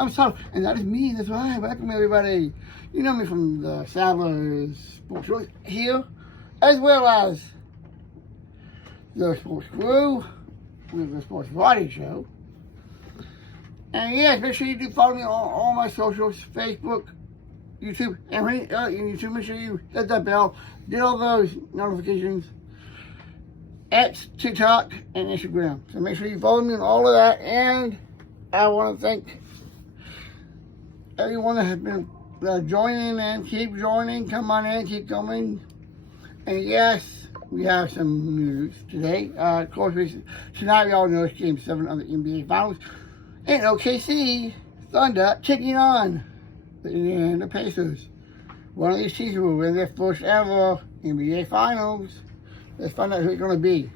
I'm sorry. And that is me. That's right. Welcome, everybody. You know me from the Sadler's Sports Show here, as well as the Sports Crew with the Sports Variety Show. And yes, make sure you do follow me on all my socials, Facebook, YouTube, and YouTube. Make sure you hit that bell, get all those notifications. X, TikTok, and Instagram. So make sure you follow me on all of that. And I want to thank everyone that has been joining and keep joining. Come on in, keep coming. And yes, we have some news today. Of course, tonight we all know it's Game 7 of the NBA Finals. And OKC Thunder taking on the Indiana Pacers. One of these teams will win their first ever NBA Finals. Let's find out who it's going to be.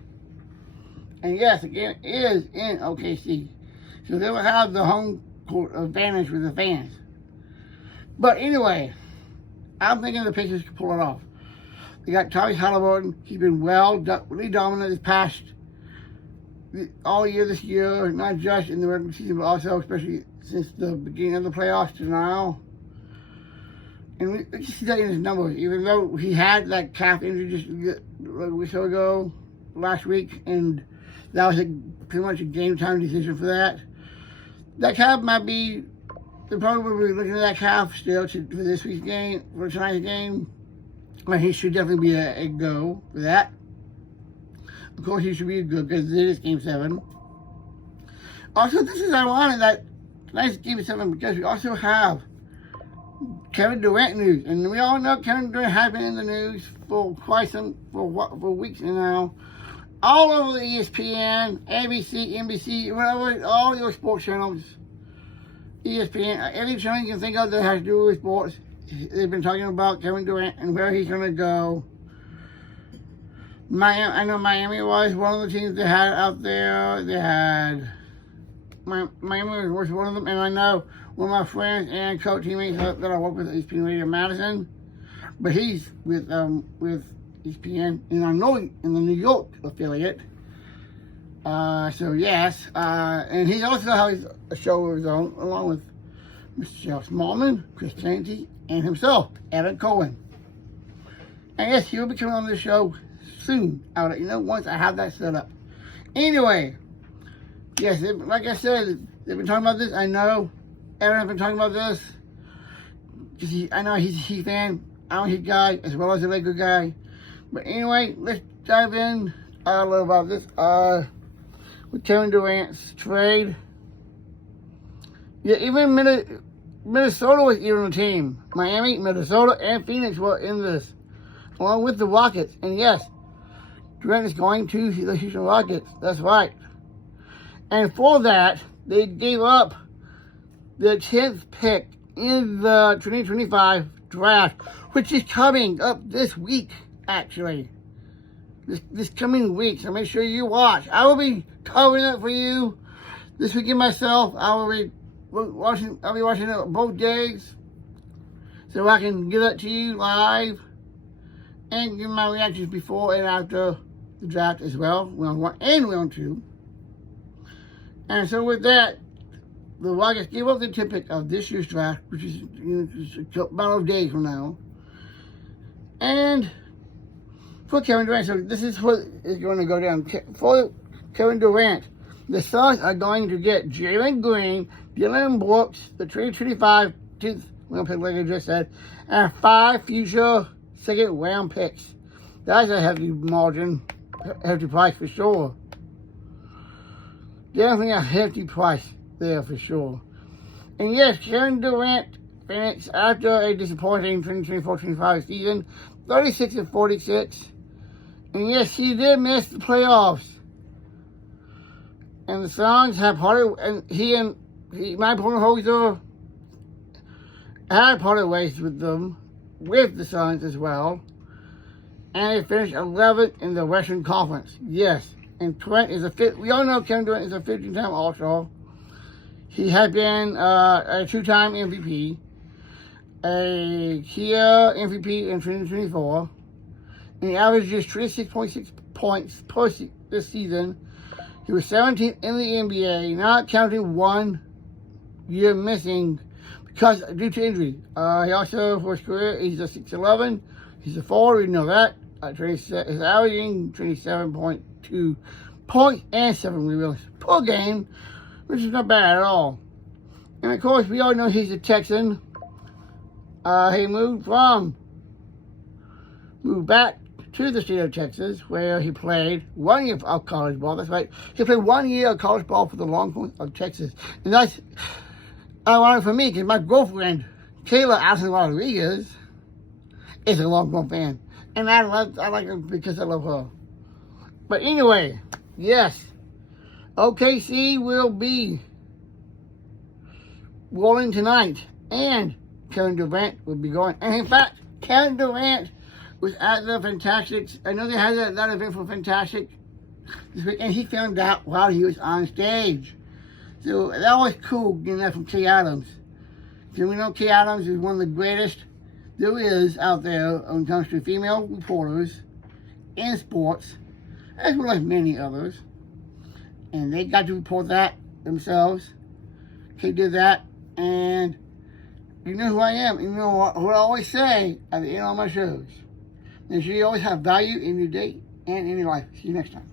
And yes, the game is in OKC. So they will have the home court advantage with the fans. But anyway, I'm thinking the Pacers can pull it off. They got Tyrese Haliburton. He's been really dominant this past all year this year, not just in the regular season, but also especially since the beginning of the playoffs to now. And we can see that in his numbers, even though he had that calf injury just a week or so ago, last week, and that was pretty much a game time decision for that. That calf might be, they probably will be looking at that calf still for this week's game, for tonight's game. But he should definitely be a go for that. Of course, he should be a good because it is Game 7. Also, this is ironic that tonight's Game 7 because we also have Kevin Durant news, and we all know Kevin Durant has been in the news for weeks now, all over the ESPN, ABC, NBC, whatever, all your sports channels, ESPN, every channel you can think of that has to do with sports, they've been talking about Kevin Durant and where he's going to go. I know Miami was one of the teams they had out there. They had Miami was one of them, and I know one of my friends and co-teammates that I work with at ESPN Radio Madison, but he's with ESPN, and I know in the New York affiliate. So yes, and he also has a show of his own, along with Mr. Charles Smallman, Chris Canty, and himself, Evan Cohen. And yes, he'll be coming on the show soon. I'll let you know once I have that set up. Anyway, yes, like I said, they've been talking about this. I know Aaron has been talking about this. I know he's a Heat fan. I'm a Heat guy as well as a Laker guy. But anyway, let's dive in a little about this. With Kevin Durant's trade. Yeah, even Minnesota was even on the team. Miami, Minnesota, and Phoenix were in this, along with the Rockets. And yes, Durant is going to the Houston Rockets. That's right. And for that, they gave up the 10th pick in the 2025 draft, which is coming up this week, actually. This coming week. So make sure you watch. I will be covering it for you this weekend myself. I'll be watching it both days, so I can give that to you live and give my reactions before and after the draft as well, round 1 and round 2. And so with that, the Rockets gave up the 10th pick of this year's draft, which is about a day from now. And for Kevin Durant, so this is what is going to go down. For Kevin Durant, the Suns are going to get Jalen Green, Dylan Brooks, the 2025 10th round pick, like I just said, and 5 future second round picks. That's a hefty margin, hefty price for sure. Definitely a hefty price there for sure. And yes, Kevin Durant finished after a disappointing 2024-25 season, 36-46. And yes, he did miss the playoffs. And the Suns have parted, and Mike Budenholzer had parted ways with them, with the Suns as well. And they finished 11th in the Western Conference. Yes. And Trent is we all know Kevin Durant is a 15-time All-Star. He had been a 2-time MVP, a Kia MVP in 2024, and he averaged just 26.6 points per this season. He was 17th in the NBA, not counting one year missing because due to injury. He also, for his career, he's a 6'11". He's a forward, we know that. He's averaging 27.2 points and 7 rebounds per game, which is not bad at all. And of course, we all know he's a Texan. He moved back to the state of Texas, where he played 1 year of college ball. That's right. He played 1 year of college ball for the Longhorns of Texas. And that's ironic for me, because my girlfriend, Kayla Allison Rodriguez, is a Longhorn fan. And I like her because I love her. But anyway, yes, OKC will be rolling tonight. And Kevin Durant will be going. And in fact, Kevin Durant was at the Fantastics. I know they had that event for Fantastic this week, and he found out while he was on stage. So that was cool getting that from Kay Adams. So we know Kay Adams is one of the greatest there is out there when it comes to female reporters in sports, as well as many others. And they got to report that themselves. Kay did that, and you know who I am. You know what I always say at the end of my shows. Make sure you always have value in your day and in your life. See you next time.